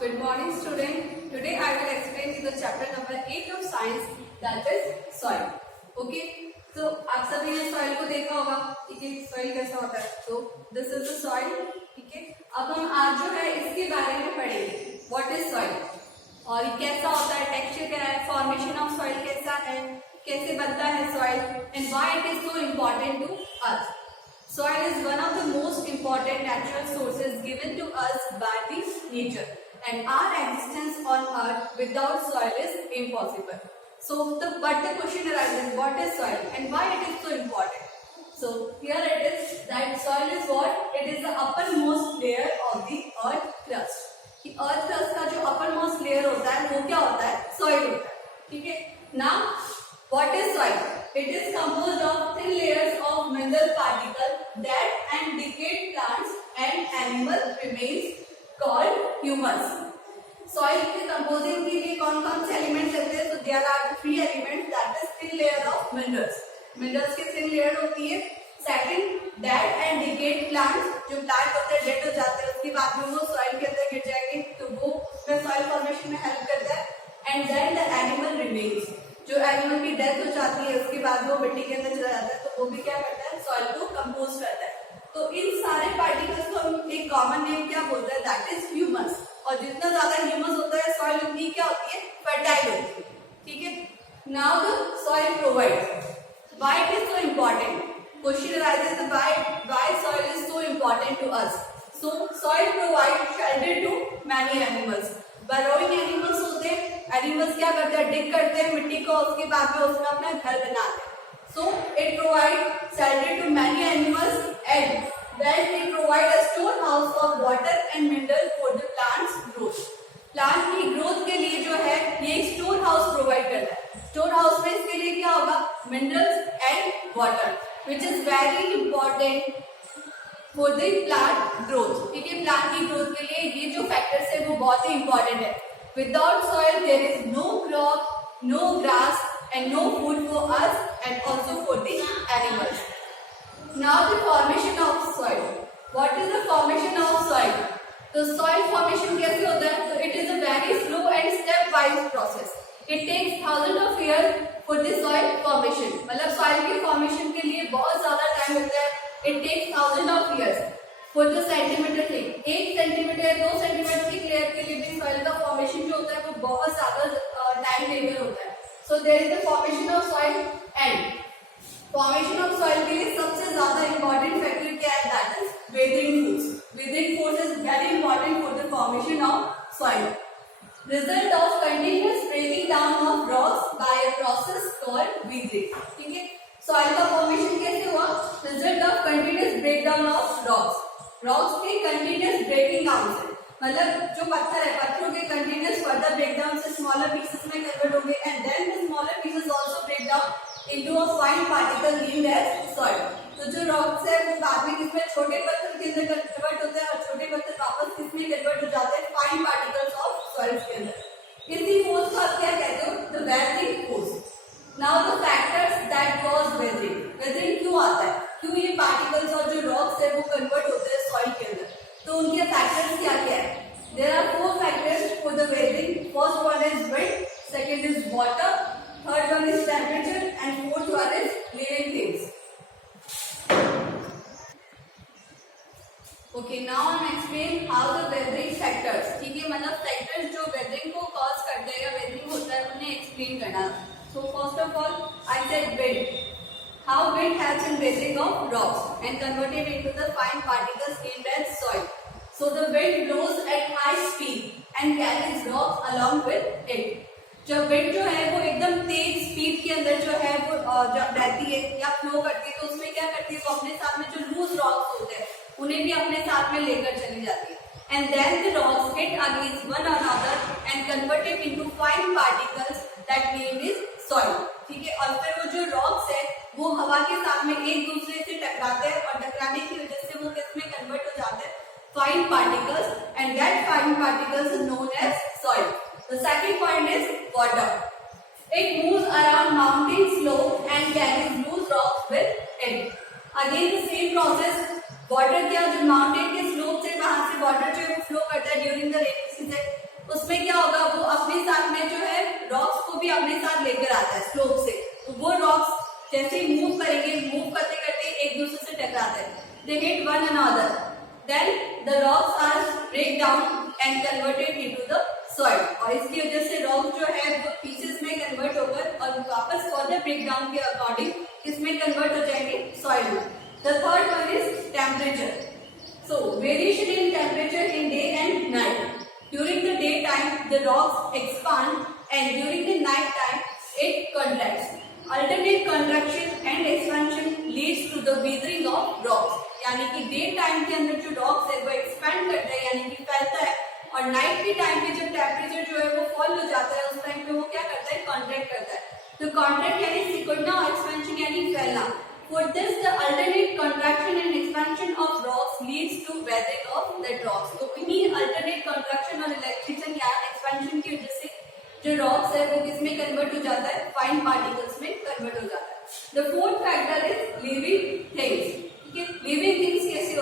Good morning, student. Today I will explain you the chapter number 8 of science, that is soil. Okay. So आप सभी ने soil को देखा होगा, ठीक है, soil कैसा होता है. So this is the soil, ठीक है. अब हम आज जो है इसके बारे में पढ़ेंगे. What is soil? और ये कैसा होता है, टेक्सचर क्या है, फॉर्मेशन ऑफ सॉइल कैसा है, कैसे बनता है soil, and why it is so important to us. Soil is one of the most important natural sources given to us by the nature, and our existence on earth without soil is impossible. But the question arises, what is soil and why it is so important? So here it is that soil is what? It is the uppermost layer of the earth crust. कि earth crust का जो uppermost layer होता है वो क्या होता है? Soil होता है, ठीक है. Now what is soil? It is composed of thin layers of mineral particles that and decayed plants and animal remains called humus. Soil के composing के लिए कौन-कौन से elements लगते हैं? So there are three elements, that is thin layer of minerals. Minerals की thin layer होती है. Second, dead and decayed plants, जो plant होते हैं dead हो जाते हैं, उसके बाद में वो soil के अंदर गिर जाएंगे, तो वो उसमें soil formation में help करता है. And then the animal remains, जो एनिमल की डेथ हो जाती है उसके बाद वो मिट्टी के अंदर चला जाता है, तो वो भी क्या करता है? सॉइल को कंपोज करता है. तो इन सारे पार्टिकल्स को हम एक कॉमन नेम क्या बोलते हैं? That is humus. और जितना ज्यादा ह्यूमस होता है सॉइल उतनी क्या होती है? फर्टाइल होती है, ठीक है. Now the soil provides, why it is so important. Question arises why soil is so important to us. So soil provides shelter to many animals. burrowing animals होते हैं, एनिमल्स क्या करते हैं? डिग करते हैं मिट्टी को, उसके बाद में उसमें अपना घर बनाते हैं. So it provide shelter to many animals and then it provide a store house of water and mineral for the plants growth. Plant की ग्रोथ के लिए जो है ये स्टोर हाउस प्रोवाइड करता है. स्टोर हाउस में इसके लिए क्या होगा? Minerals and water, which is very important for the plant growth, ठीक है. प्लांट की ग्रोथ के लिए ये जो फैक्टर्स है वो बहुत ही इंपॉर्टेंट है. Without soil, there is no crop, no grass, and no food for us, and also for the animals. Now the formation of soil. What is the formation of soil? तो soil formation कैसे होता है? तो it is a very slow and step-wise process. It takes thousands of years for the soil formation. मतलब soil के formation के लिए बहुत ज़्यादा time लगता है. It takes thousands of years. For the centimeter thing, 1 centimetre 2 centimetre की layer के लिए भी सॉइल का फॉर्मेशन जो होता है वो बहुत ज्यादा टाइम टेकन होता है. So there is the formation of soil and formation of soil के लिए सबसे ज्यादा इंपॉर्टेंट फैक्टर क्या है? That is weathering force. Weathering force is very important for the formation of soil. Result of continuous breaking down of rocks by a process called weathering, ठीक है. Soil का formation कैसे हुआ? Result of continuous breakdown of rocks. Rocks के continuous breaking down से, मतलब जो पत्थर है, पत्थरों के कंटिन्यूअस फर्दर ब्रेकडाउन से स्मॉलर पीसेस में कन्वर्ट होंगे and then the smaller pieces also break down into a fine particle named as soil. तो जो रॉक्स है वो बाद में किसमें? छोटे पत्थर के अंदर कन्वर्ट होते हैं और छोटे पत्थर वापस किसमें कन्वर्ट हो जाते हैं? फाइन पार्टिकल्स ऑफ सॉइल के अंदर. इसी फोर्स को आप क्या कहते हो? The weathering force. Now the factors that cause weathering. Weathering क्यों आता है? क्यों ये पार्टिकल्स और जो रॉक्स है वो कन्वर्ट होते हैं सॉइल के अंदर? तो उनके फैक्टर्स क्या क्या है? There are 4 factors for the weathering. First one is wind, second is water, third one is temperature and fourth one is living things. Okay, now I am explain how the weathering factors, ठीक है, मतलब factors जो weathering को cause करते हैं या weathering होता है उन्हें एक्सप्लेन करना. So first of all I said wind. How wind helps in weathering of rocks and converted into the fine particles named as soil. So the wind blows at high speed and carries rocks along with it. जब wind जो है वो एकदम तेज speed के अंदर जो है वो जब रहती है या फ्लो करती है तो उसमें क्या करती है? वो अपने साथ में जो लूज रॉक्स होते हैं उन्हें भी अपने साथ में लेकर चली जाती है. And then the rocks hit against one another and converted into fine particles that named is soil, ठीक है. और फिर वो जो रॉक्स है वो हवा के साथ में एक दूसरे से टकराते हैं और टकराने की वजह से वो किसमें कन्वर्ट हो जाते हैं? Fine particles, and that fine particles is known as soil. The second point is water. It moves around mountain slope and carries loose rocks with it. Again the same process. Water क्या? जो mountain के slope से वहां से water जो है वो flow करता है ड्यूरिंग द रेनी सीजन उसमें क्या होगा, वो अपने साथ में जो है रॉक्स को भी अपने साथ लेकर आता है स्लोप से। तो वो रॉक्स जैसे मूव करेंगे, मूव करते करते एक दूसरे से टकराते हैं, they hit one another, then the rocks are break down and converted into the soil. और इसकी वजह से रॉक जो है वो पीसेस में कन्वर्ट होकर और वापस फर्दर ब्रेक डाउन के अकॉर्डिंग इसमें कन्वर्ट हो जाएंगे सॉइल में। The third one is temperature. So variation in temperature in day and night. During the daytime, the rocks expand, and during the night time, it contracts. Alternate contraction and expansion leads to the weathering of rocks. यानी कि day time के अंदर जो rocks है वो expand करता है यानी कि फैलता है, और नाइट के टाइम पे जब टेम्परेचर जो है वो फॉल हो जाता है उस टाइम पे वो क्या करता है, कॉन्ट्रैक्ट करता है। तो कॉन्ट्रैक्ट यानी सिकुड़ना और एक्सपेंशन यानी फैलना। For this, the alternate contraction and expansion of rocks leads to weathering of that rocks. तो इन्हीं alternate contraction और relaxation या expansion की वजह से जो rocks है वो किसमें convert हो जाता है, fine particles में convert हो जाता है। The fourth factor is living things. ठीक है, living things कैसे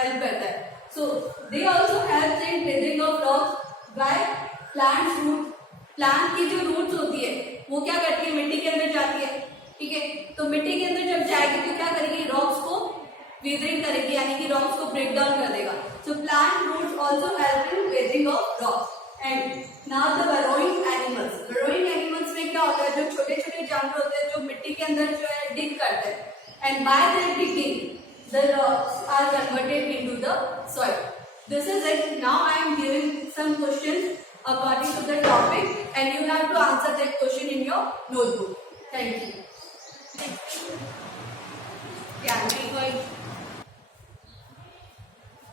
help करता है? So they also help in weathering of rocks by plants root. Plant की जो roots होती है वो क्या करती है, मिट्टी के अंदर जाती है। ठीक है, तो मिट्टी के अंदर जब जाएगी तो क्या करेगी, रॉक्स को weathering करेगी यानी कि रॉक्स को ब्रेक डाउन कर देगा। So plant roots also help in weathering of rocks. And now the burrowing animals. burrowing animals में क्या होता है, जो छोटे छोटे जानवर होते हैं जो मिट्टी के अंदर जो है डिग करते हैं, and by their digging the rocks are converted into the soil. This is it. Now I am giving some questions according to the topic and you have to answer that question in your notebook. Thank you. Yeah,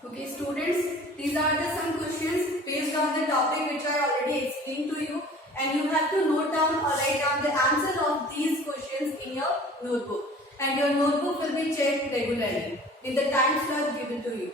okay students, these are the some questions based on the topic which I already explained to you, and you have to note down or write down the answer of these questions in your notebook, and your notebook will be checked regularly in the time slot given to you.